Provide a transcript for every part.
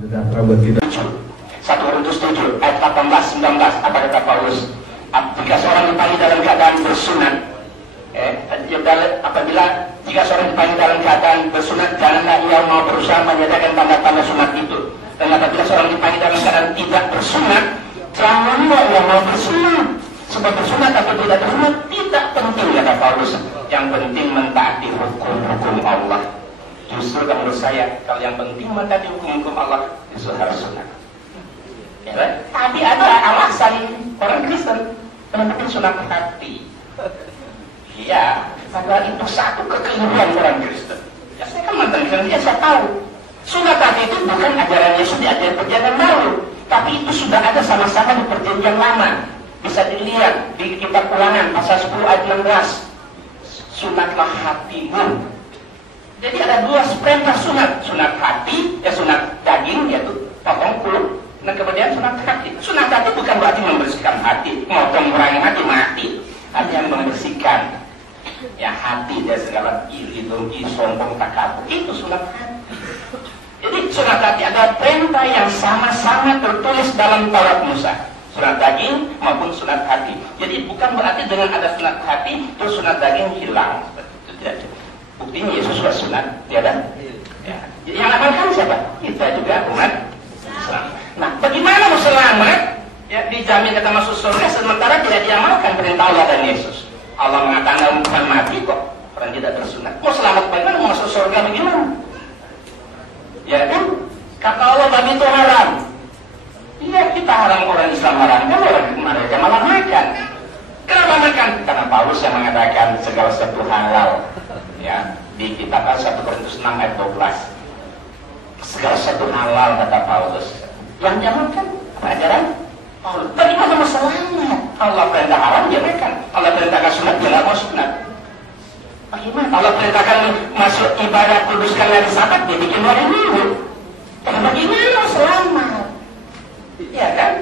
Sejahtera buat kita. 1 Korintus 7 ayat 18-19, apa kata Paulus? Jika seorang dipanggil dalam keadaan bersunat, apabila jika seorang dipanggil dalam keadaan bersunat, janganlah ia mau berusaha menyediakan tanda-tanda sunat itu. Dan apabila seorang dipanggil dalam keadaan tidak bersunat, janganlah ia mau bersunat. Sebab bersunat atau tidak bersunat tidak penting, kata Paulus. Yang penting mentaati hukum-hukum Allah. Justru menurut saya, kalau yang penting mentaati hukum-hukum Allah, justru harus sunat. Ya, kan? Tapi ada alasan orang Kristen menentukan sunat hati. Iya, padahal itu satu kekeliruan orang Kristen. Ya, saya kan mantan Kristen, ya saya tahu. Sunat hati itu bukan ajaran Yesus di ajaran perjanjian baru, tapi itu sudah ada sama-sama di perjanjian lama. Bisa dilihat di kitab Ulangan pasal 10 ayat 16. Sunatlah hatimu. Jadi ada dua perintah sunat. Sunat hati, sunat daging, yaitu potong kulit. Dan kemudian sunat hati. Sunat hati bukan berarti membersihkan hati, motong orang hati mati. Hanya membersihkan ya hati dari segala iri, dengki, sombong, takabur. Itu sunat hati. Jadi sunat hati ada perintah yang sama-sama tertulis dalam Taurat Musa. Sunat daging maupun sunat hati. Jadi bukan berarti dengan ada sunat hati terus sunat daging hilang. Itu tidak. Buktinya Yesus sudah sunat, ya kan? Ya. Jadi yang amalkan siapa? Kita juga umat Islam. Nah, bagaimana mau selamat? Ya, dijamin kita masuk surga sementara tidak diamalkan perintah Allah dan Yesus. Allah mengatakan bukan mati kok orang tidak bersunat. Mau selamat bagaimana? Mau masuk surga bagaimana? Ya kan? Kata Allah babi itu haram. Iya, kita haram, orang Islam haram, kan orang mereka malah makan. Kenapa makan? Karena Paulus yang mengatakan segala sesuatu halal. Ya, di kitab 1 Korintus 6 ayat 12. Segala sesuatu halal, kata Paulus. Yang diamalkan ajaran Paulus. Bagaimana masalahnya? Allah perintah haram, dia makan. Allah perintahkan sunat, dia nggak mau sunat. Bagaimana? Allah perintahkan masuk ibadah kuduskan hari Sabat, dia bikin hari Minggu. Bagaimana selamat? Ya kan?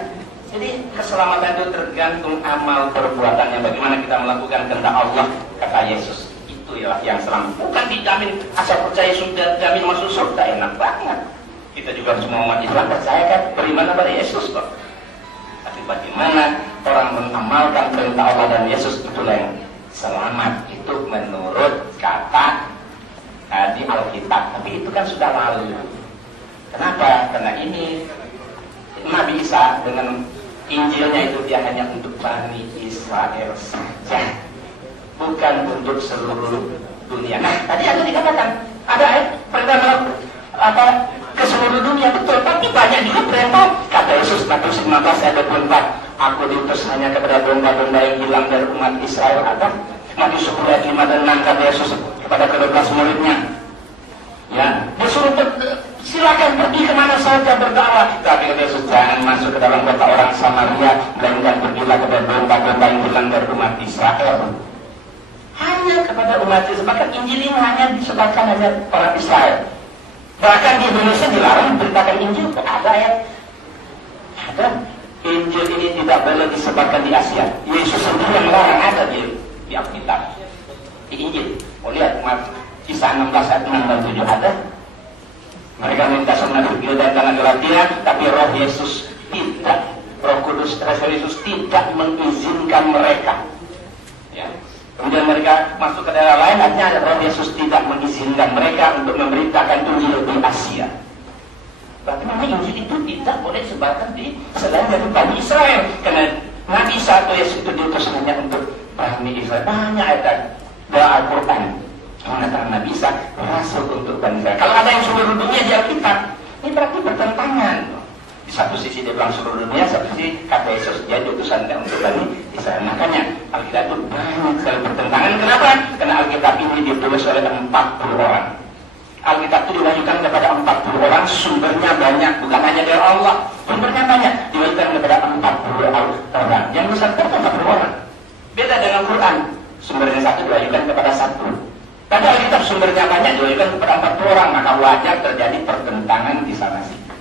Jadi keselamatan itu tergantung amal perbuatannya. Bagaimana kita melakukan kehendak Allah, kata Yesus. Itu ya yang selamat. Bukan dijamin asal percaya sudah jamin masuk surga, enak banget. Kita juga semua umat Islam percaya kan, beriman kepada Yesus kok. Tapi bagaimana orang mengamalkan perintah Allah dan Yesus, itulah yang selamat. Itu menurut kata di Alkitab. Tapi itu kan sudah lalu. Kenapa? Karena ini Nabi Isa dengan Injilnya itu dia hanya untuk Bani Israel saja, bukan untuk seluruh dunia. Nah, tadi ada dikatakan ada ayat perintah ke seluruh dunia, betul. Tapi banyak juga perintah. Kata Yesus Matius 15 ayat 24, aku diutus hanya kepada domba-domba yang hilang dari umat Israel. Ada Matius 10 ayat 5 dan 6 kata Yesus kepada ke-12 muridnya. Ya, dia suruh silakan pergi kemana saja berdakwah. Tapi kata Yesus, jangan masuk ke dalam kota orang Samaria, melainkan pergilah kepada domba-domba yang hilang dari umat Israel. Hanya kepada umat Israel. Bahkan Injil ini hanya disebarkan hanya orang Israel. Bahkan di Indonesia dilarang beritakan Injil. Ada ya? Ada. Injil ini tidak boleh disebarkan di Asia. Yesus sendiri yang melarang, ada di Alkitab, di Injil. Oh lihat, Kisah 16 ayat 6 dan 7 ada. Mereka minta sama Nabi dan tanah Galatia, tapi Roh Yesus tidak, Roh Kudus Rasul Yesus tidak mengizinkan mereka. Ya. Kemudian mereka masuk ke daerah lain, artinya Roh Yesus tidak mengizinkan mereka untuk memberitakan Injil di Asia. Berarti memang Injil itu tidak boleh disebarkan di selain dari Bani Israel. Karena Nabi satu Yesus itu diutus hanya untuk Bani Israel. Banyak ayat dalam Al-Quran mengatakan Nabi Isa rasul untuk Bani Israel. Kalau ada yang seluruh dunia di Alkitab, ini berarti bertentangan. Di satu sisi dia bilang seluruh dunia, satu sisi kata Yesus dia diutusan untuk Bani Israel. Makanya Alkitab itu banyak sekali bertentangan. Kenapa? Karena Alkitab ini ditulis oleh 40 orang. Alkitab itu diwahyukan kepada 40 orang, sumbernya banyak, bukan hanya dari Allah. Sumbernya banyak, diwahyukan kepada 40 orang. Yang besar itu 40 orang. Beda dengan Quran, sumbernya satu diwahyukan kepada satu. Tapi Alkitab sumbernya banyak diwahyukan kepada 40 orang, maka wajar terjadi pertentangan di sana sini.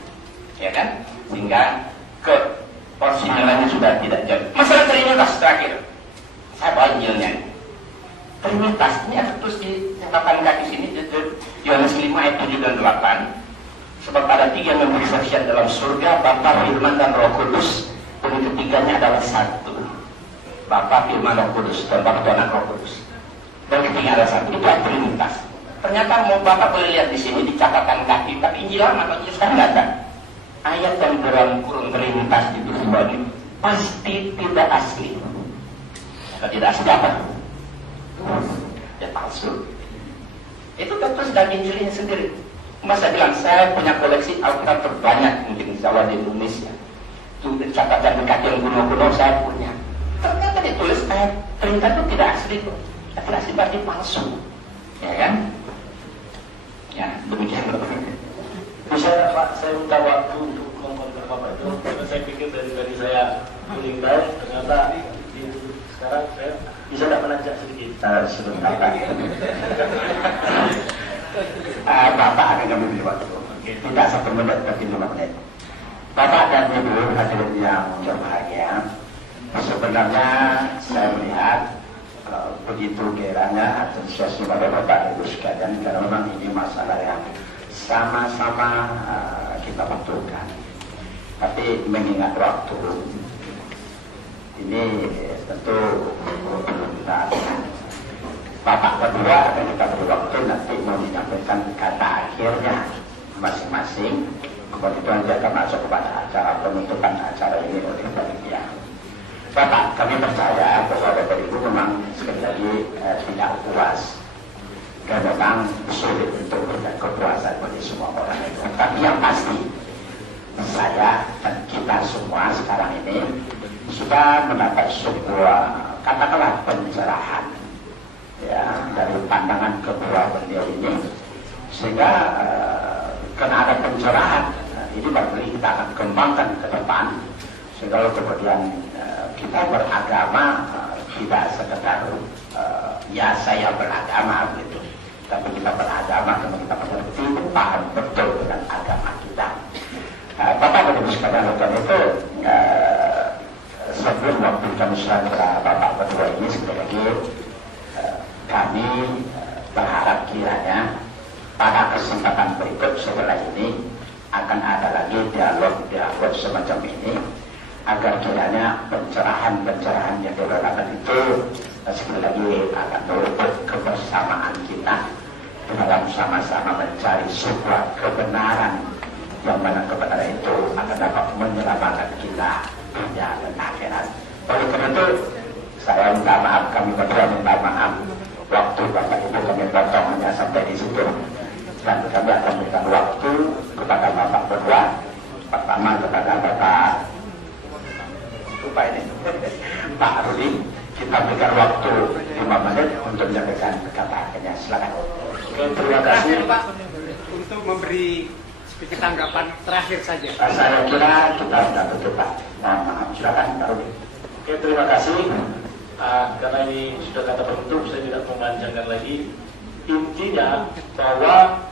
Ya kan? Sehingga ke porsi nilainya sudah tidak jauh. Masalah Trinitas terakhir. Saya bawa Injilnya. Trinitas ini ada terus di catatan kaki sini, Yohanes 5 ayat 7 dan 8. Sebab ada 3 yang memberi saksian dalam surga, Bapa, Firman, dan Roh Kudus. Dan ketiganya adalah satu. Bapa, Firman, Roh Kudus, dan Bapa, Tuhan, Roh Kudus. Dan ketiga ada satu. Itu Trinitas. Ternyata mau Bapak boleh lihat di sini di catatan kaki, tapi Injil lama atau Injil sekarang nggak ada. Ayat yang dalam kurung Trinitas itu sebagai pasti tidak asli. Kalau tidak asli apa? Ya palsu. Itu terus dalam Injilnya sendiri. Masa bilang saya punya koleksi Alkitab terbanyak mungkin Jawa di Indonesia. Itu catatan kaki yang kuno-kuno saya punya. Ternyata ditulis ayat Trinitas itu tidak asli kok. Tidak asli berarti palsu. Ya kan? Ya, demikian. Bisa Pak, saya minta waktu untuk mengontrol Bapak itu. Karena saya pikir dari tadi saya cooling down, ternyata sekarang saya bisa tidak menanjak sedikit. Sebentar Pak. Bapak akan memberi waktu. Tidak 1 menit, tapi 5 menit. Bapak dan Ibu hadirin yang berbahagia, sebenarnya saya melihat begitu geranya antusiasme pada Bapak Ibu sekalian, karena memang ini masalah yang sama-sama kita butuhkan. Tapi mengingat waktu ini tentu belum saat. Bapak berdua akan kita beri waktu nanti mau menyampaikan kata akhirnya masing-masing. Kemudian dia akan masuk kepada acara penutupan acara ini oleh panitia. Bapak, kami percaya bahwa Bapak Ibu memang sekali lagi tidak puas dan memang sulit untuk memberikan kepuasan bagi semua orang itu. Tapi yang pasti, saya dan kita semua sekarang ini sudah mendapat sebuah katakanlah pencerahan ya dari pandangan kedua beliau ini, sehingga karena ada pencerahan ini barangkali kita akan kembangkan ke depan, sehingga kemudian kita beragama tidak sekedar ya saya beragama gitu, tapi kita beragama karena kita mengerti paham betul dengan agama kita. Bapak Ibu sekalian, oleh itu sebelum waktu kami serahkan Bapak berdua ini, sekali lagi kami berharap kiranya pada kesempatan berikut setelah ini akan ada lagi dialog semacam ini, agar kiranya pencerahan-pencerahan yang dilakukan itu sekali lagi akan merupakan kebersamaan kita dalam sama-sama mencari sebuah kebenaran, yang mana kebenaran itu akan dapat menyelamatkan kita dunia dan akhirat. Oleh karena itu saya minta maaf, kami berdua minta maaf, waktu Bapak Ibu kami potong hanya sampai di situ, dan kami akan memberikan waktu kepada Bapak berdua. Pertama kepada Bapak ini Pak Rudi, kita berikan waktu 5 menit untuk menyampaikan kata-katanya. Silakan. Terima kasih Pak untuk memberi sedikit tanggapan terakhir saja. Saya kira kita sudah tutup Pak. Maaf, silakan Pak Rudi. Oke, terima kasih. Karena ini sudah kata penutup, saya tidak memanjangkan lagi. Intinya bahwa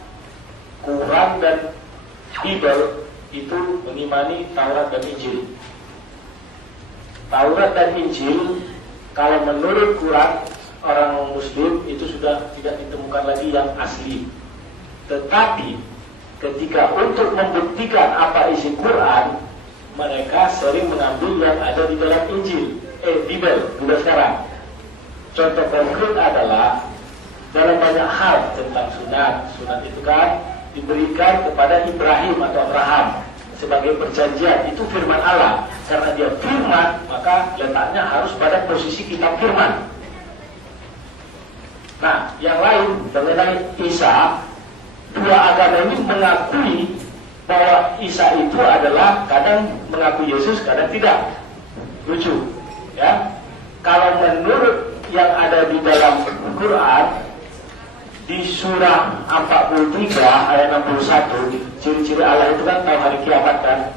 Quran dan Bible itu mengimani Taurat dan Injil. Taurat dan Injil, kalau menurut Quran, orang Muslim itu sudah tidak ditemukan lagi yang asli. Tetapi ketika untuk membuktikan apa isi Quran, mereka sering mengambil yang ada di dalam Injil, Bible sekarang. Contoh konkret adalah dalam banyak hal tentang sunat itu kan diberikan kepada Ibrahim atau Abraham sebagai perjanjian, itu firman Allah. Karena dia firman, maka letaknya harus pada posisi kitab firman. Nah, yang lain mengenai Isa, dua agama ini mengakui bahwa Isa itu adalah kadang mengaku Yesus, kadang tidak. Lucu, ya. Kalau menurut yang ada di dalam Quran, di surah 43 ayat 61, ciri-ciri Allah itu kan tahu hari kiamat kan.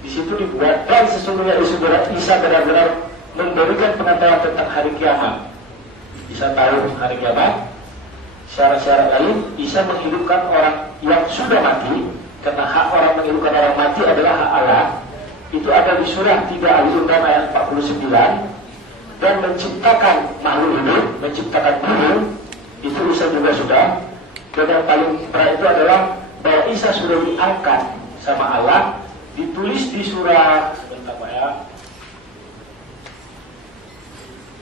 Di situ dibuat, dan sesungguhnya Isa benar-benar memberikan pengetahuan tentang hari kiamat. Isa tahu hari kiamat. Syarat-syarat lain, Isa menghidupkan orang yang sudah mati, karena hak orang menghidupkan orang mati adalah hak Allah. Itu ada di surah 3 Al-Imran ayat 49. Dan menciptakan makhluk hidup, menciptakan burung, itu Isa juga sudah. Dan yang paling berat itu adalah bahwa Isa sudah diangkat sama Allah, ditulis di surah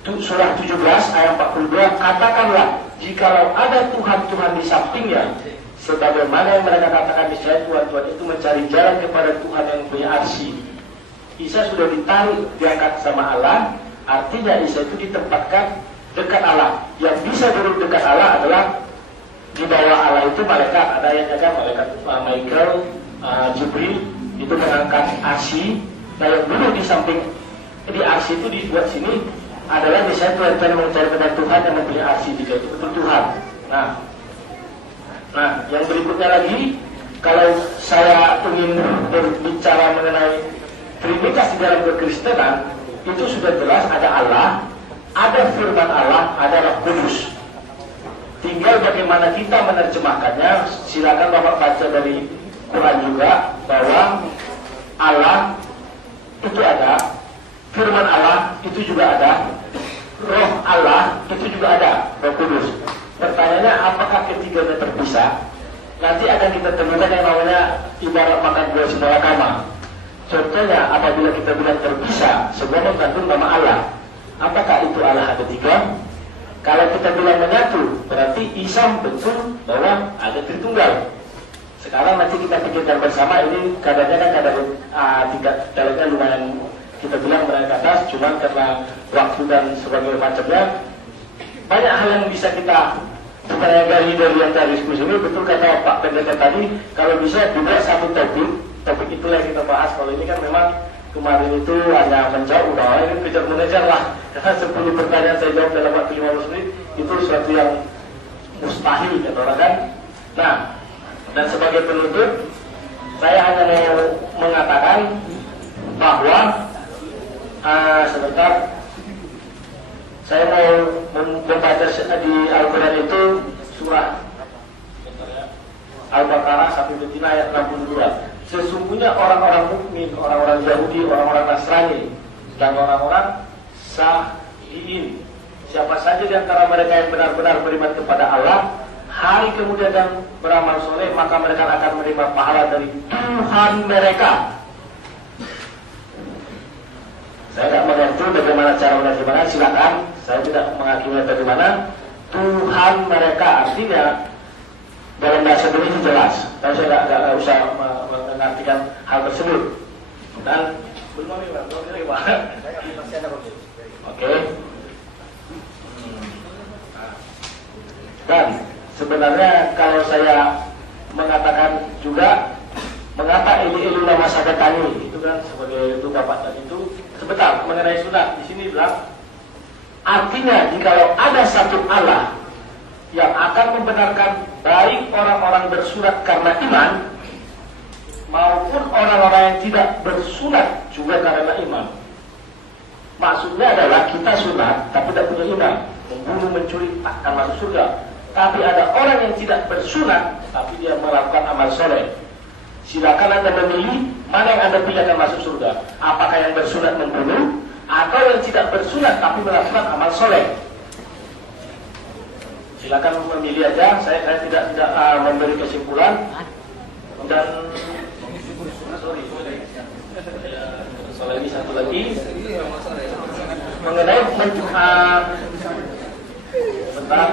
surah 17 ayat 42, katakanlah jikalau ada Tuhan-Tuhan di sampingnya, sebagaimana yang mereka katakan di saya Tuhan-Tuhan itu mencari jalan kepada Tuhan yang punya arsy. Isa sudah ditarik, diangkat sama Allah, artinya Isa itu ditempatkan dekat Allah. Yang bisa duduk dekat Allah adalah di bawah Allah itu malaikat, ada yang jaga malaikat Michael, Jibril itu mengangkat arsy. Nah yang duduk di samping di arsy itu dibuat sini adalah misalnya Tuhan mencari kepada Tuhan yang mempunyai arsy, jika itu betul Tuhan. Nah, yang berikutnya lagi, kalau saya ingin berbicara mengenai Trinitas di dalam kekristenan, itu sudah jelas ada Allah, ada firman Allah, ada Roh Kudus. Tinggal bagaimana kita menerjemahkannya. Silakan Bapak baca dari Quran juga bahwa Allah itu ada, firman Allah itu juga ada, Roh Allah itu juga ada, Roh Kudus. Pertanyaannya, apakah ketiganya terpisah? Nanti akan kita temukan yang namanya ibarat makan buah simalakama. Contohnya, apabila kita bilang terpisah, semua mengandung nama Allah. Apakah itu Allah ada tiga? Kalau kita bilang menyatu, berarti Isa betul bahwa ada Tritunggal. Sekarang nanti kita pikirkan bersama, ini kadarnya kan kadar tingkat dalamnya lumayan, kita bilang berada ke atas, cuma karena waktu dan sebagainya macamnya, banyak hal yang bisa kita gali dari yang tadi diskusi ini. Betul kata Pak Pendeta tadi, kalau bisa dibuat satu topik itulah yang kita bahas. Kalau ini kan memang kemarin itu hanya menjauh, udah ini kejar mengejar lah, karena 10 pertanyaan saya jawab dalam waktu 15 menit, itu sesuatu yang mustahil kata orang kan. Nah, dan sebagai penutup, saya hanya mau mengatakan bahwa sebentar, saya mau membaca di Al-Quran itu surah Al-Baqarah sampai betina ayat 62. Sesungguhnya orang-orang mukmin, orang-orang Yahudi, orang-orang Nasrani, dan orang-orang Sahiin, siapa saja di antara mereka yang benar-benar beriman kepada Allah, hari kemudian dan beramal soleh, maka mereka akan menerima pahala dari Tuhan mereka. Saya tidak mengerti bagaimana cara menerjemahkan, silakan. Saya tidak menghakimi bagaimana. Tuhan mereka artinya dalam bahasa Indonesia jelas, tapi saya tidak usah mengartikan hal tersebut. Dan belum ini Pak. Oke. Dan sebenarnya kalau saya mengatakan juga mengapa Eli lama sabatani itu kan sebagai itu Bapak tadi itu sebentar mengenai sunat di sini bilang artinya jikalau ada satu Allah yang akan membenarkan baik orang-orang bersunat karena iman maupun orang-orang yang tidak bersunat juga karena iman. Maksudnya adalah kita sunat tapi tidak punya iman, membunuh, mencuri akan masuk surga. Tapi ada orang yang tidak bersunat tapi dia melakukan amal soleh. Silakan Anda memilih mana yang Anda pilih akan masuk surga. Apakah yang bersunat membunuh atau yang tidak bersunat tapi melakukan amal soleh. Silakan memilih aja. Saya tidak memberi kesimpulan. Dan soal ini satu lagi mengenai tentang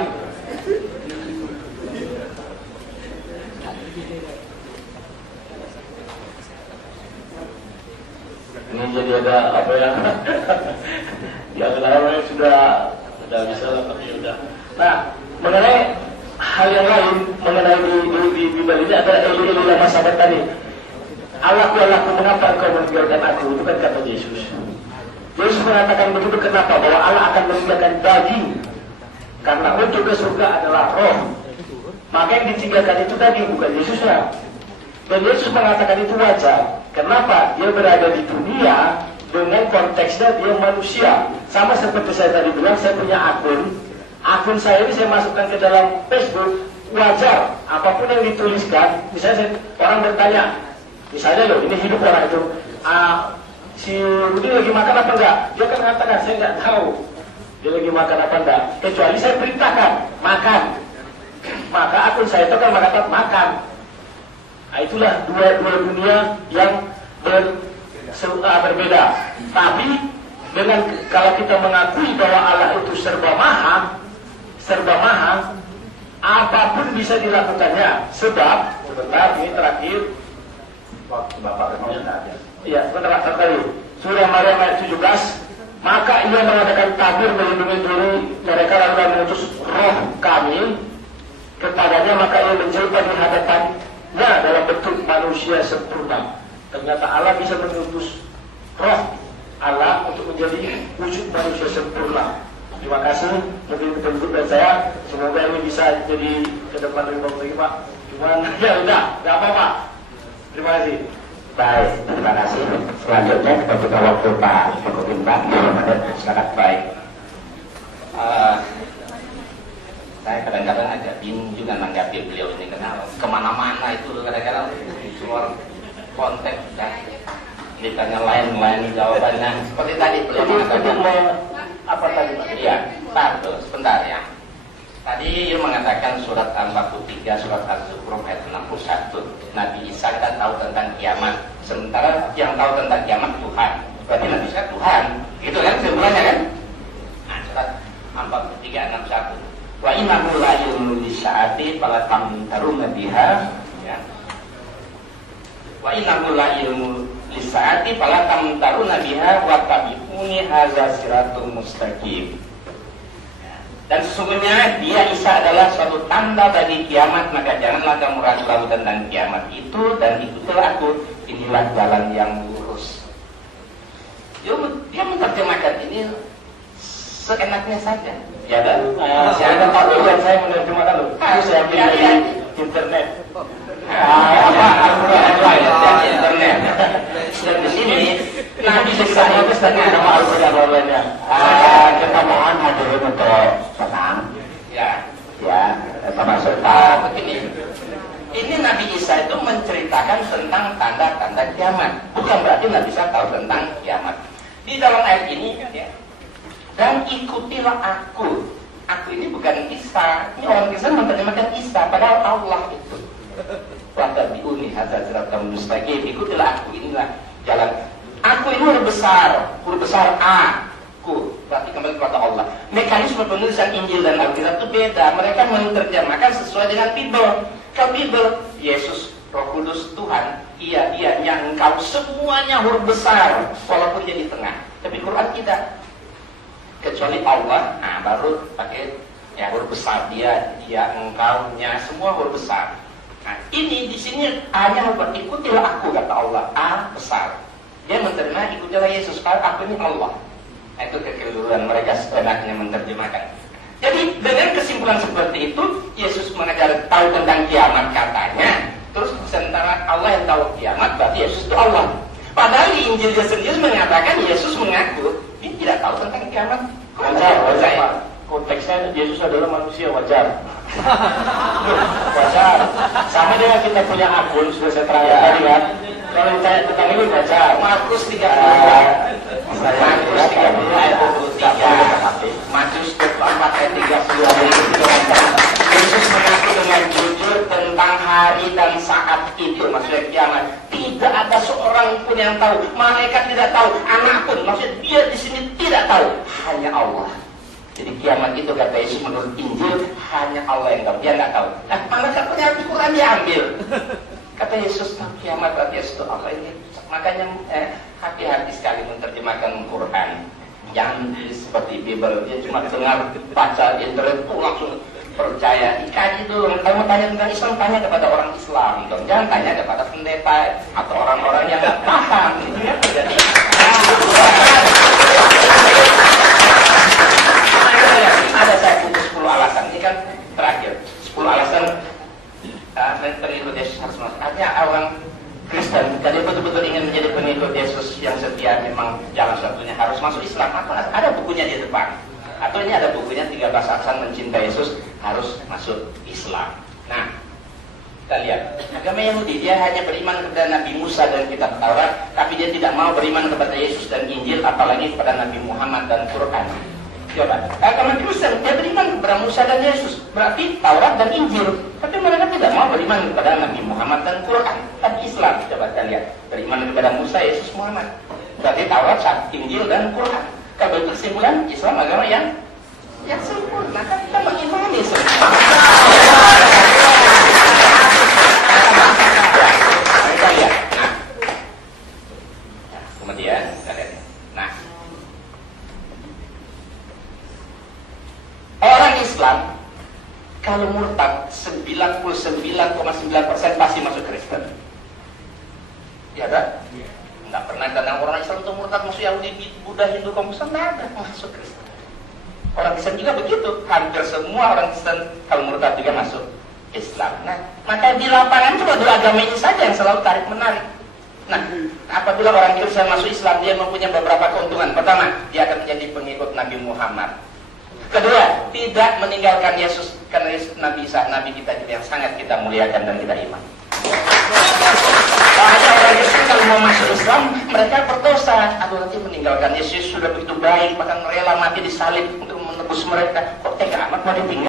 ini jadi ada apa ya? Ya kenapa sudah bisa lah tapi sudah. Nah, mengenai hal yang lain mengenai di Bible ini ada Eli lama sabatani. Allahku mengapa engkau meninggalkan aku? Itu kan kata Yesus. Yesus mengatakan begitu kenapa? Bahwa Allah akan meninggalkan daging. Karena untuk ke surga adalah roh. Maka yang ditinggalkan itu daging, bukan Yesusnya. Dan Yesus mengatakan itu wajar. Kenapa? Dia berada di dunia dengan konteksnya dia manusia. Sama seperti saya tadi bilang, saya punya akun saya ini saya masukkan ke dalam Facebook. Wajar, apapun yang dituliskan. Misalnya orang bertanya, misalnya loh, ini hidup orang itu, si Rudi lagi makan apa enggak? Dia akan mengatakan, saya enggak tahu dia lagi makan apa enggak, kecuali saya perintahkan makan. Maka akun saya itu akan mengatakan makan. Nah, itulah dua dunia yang berbeda. Tapi kalau kita mengakui bahwa Allah itu serba maha, apapun bisa dilakukannya. Sebab sebentar ini terakhir waktu Bapak berbicara. Iya, sebentar tadi Surah Maryam ayat 17. Maka ia mengadakan tabir melindungi diri mereka lalu mengutus roh kami kepadanya, maka ia menjelma di hadapannya dalam bentuk manusia sempurna. Ternyata Allah bisa mengutus roh Allah untuk menjadi wujud manusia sempurna. Terima kasih lebih petunjuk dari saya. Semoga ini bisa jadi ke depan lebih bagus lagi, Pak. Cuman ya udah, nggak apa-apa. Terima kasih. Baik, terima kasih. Selanjutnya kita buka waktu Pak Pemimpin Pak. Sangat baik. Saya kadang-kadang agak bingung juga menanggapi beliau ini, karena kemana-mana itu kadang-kadang keluar konteks dan ditanya lain-lain jawabannya. Seperti tadi beliau mengatakan apa tadi, Pak? Iya, Pak, sebentar ya. Tadi ia mengatakan surat Al-43, surat Al-Zukhruf ayat 61. Nabi Isa kan tahu tentang kiamat, sementara yang tahu tentang kiamat Tuhan. Berarti Nabi Isa Tuhan, gitu kan sebenarnya kan? Nah, surat 43, 61. Wa innahu la ilmu lisaati fala tamtaruna biha, ya. Wa innahu la ilmu lisaati fala tamtaruna biha wa tabi'uni hadza siratul mustaqim. Dan sesungguhnya dia Isa adalah suatu tanda bagi kiamat, maka janganlah kamu ragu-ragu tentang kiamat itu, dan ikutilah aku, inilah jalan yang lurus. Dia menerjemahkan ini seenaknya saja. Ya kan? Saya ada tahu yang saya menerjemahkan loh. Saya ambil dari internet. Internet. Dan di sini Nabi Isa itu setengah nama Al-Quran lainnya. Kita mohon hadirin untuk tenang. Ya, termasuk begini. Ini Nabi Isa itu menceritakan tentang tanda-tanda kiamat. Bukan berarti Nabi Isa tahu tentang kiamat. Di dalam ayat ini, ya, dan ikutilah aku. Aku ini bukan Isa. Ini orang Kristen menerjemahkan Isa, padahal Allah itu. Wattabi'uni hadza siratal mustaqim. Ikutilah aku, inilah jalan. Aku ini huruf besar A. Ku, berarti kembali kepada Allah. Mekanisme penulisan Injil dan Alkitab itu beda. Mereka menerjemahkan sesuai dengan Bible. Kalau Bible, Yesus, Roh Kudus, Tuhan, dia yang engkau, semuanya huruf besar, walaupun dia di tengah. Tapi Quran tidak. Kecuali Allah, nah baru pakai ya huruf besar, dia engkau-nya, semua huruf besar. Nah, ini di sini hanya ikutilah aku, kata Allah, A besar. Dia menerima ikutilah Yesus, karena aku ini Allah. Nah, itu kekeliruan mereka sebenarnya menerjemahkan. Jadi dengan kesimpulan seperti itu, Yesus mengajar tahu tentang kiamat katanya. Terus sementara Allah yang tahu kiamat, berarti Yesus itu Allah. Padahal di Injilnya sendiri mengatakan Yesus mengaku dia tidak tahu tentang kiamat. Wajar. Konteksnya Yesus adalah manusia, wajar. Wajar. Sama dengan kita punya akun, sudah saya terangkan tadi kan. Kalau ditanya tentang ini wajar. Markus 30 ayat 23, Matius 24 ayat 32. Yesus mengaku dengan jujur tentang hari dan saat itu, maksudnya kiamat. Tidak ada seorang pun yang tahu, malaikat tidak tahu, anak pun, maksudnya dia di sini tidak tahu, hanya Allah. Jadi kiamat itu kata Yesus menurut Injil hanya Allah yang tahu, dia nggak tahu. Nah, malaikat punya Al-Quran diambil. Kata Yesus, kiamat berarti Yesus itu Allah ini. Makanya hati-hati sekali menerjemahkan Quran. Jangan seperti Bible, dia cuma dengar baca internet itu langsung percaya. Dikaji dulu. Kalau mau tanya tentang Islam, tanya kepada orang Islam dong. Jangan tanya kepada pendeta atau orang-orang yang nggak paham. Jadi, ada saya putus 10 alasan. Ini kan terakhir. 10 alasan pengikut Yesus harus masuk. Artinya orang Kristen, jadi betul-betul ingin menjadi pengikut Yesus yang setia, memang jalan satunya harus masuk Islam. Atau ada bukunya di depan. Atau ini ada bukunya 13 alasan mencintai Yesus harus masuk Islam. Nah, kita lihat agama Yahudi, dia hanya beriman kepada Nabi Musa dan kitab Taurat, tapi dia tidak mau beriman kepada Yesus dan Injil, apalagi kepada Nabi Muhammad dan Quran. Coba, agama Kristen dia beriman kepada Musa dan Yesus, berarti Taurat dan Injil, tapi mereka tidak tidak mau beriman kepada Nabi Muhammad dan Quran. Tapi Islam, coba kita lihat, beriman kepada Musa, Yesus, Muhammad. Berarti Taurat, Injil, dan Quran. Kalau kesimpulan, Islam agama yang sempurna. Kan kita mengimani semua. Kita lihat. Nah, kemudian kita lihat. Nah, orang Islam kalau murtad 99,9% pasti masuk Kristen. Ya kan? Nggak pernah tentang orang Islam itu murtad masuk Yahudi, Buddha, Hindu, Komunis, nggak ada, masuk Kristen. Orang Kristen juga begitu, hampir semua orang Kristen kalau murtad juga masuk Islam. Nah, maka di lapangan cuma dua agama ini saja yang selalu tarik menarik. Nah, apabila orang Kristen masuk Islam, dia mempunyai beberapa keuntungan. Pertama, dia akan menjadi pengikut Nabi Muhammad. Kedua, tidak meninggalkan Yesus, karena Yesus Nabi Isa, Nabi kita juga yang sangat kita muliakan dan kita iman. Soalnya orang Kristen kalau mau masuk Islam, mereka berdosa. Aduh, nanti meninggalkan Yesus sudah begitu baik, bahkan rela mati disalib untuk menebus mereka. Kok tega amat mau ditinggal?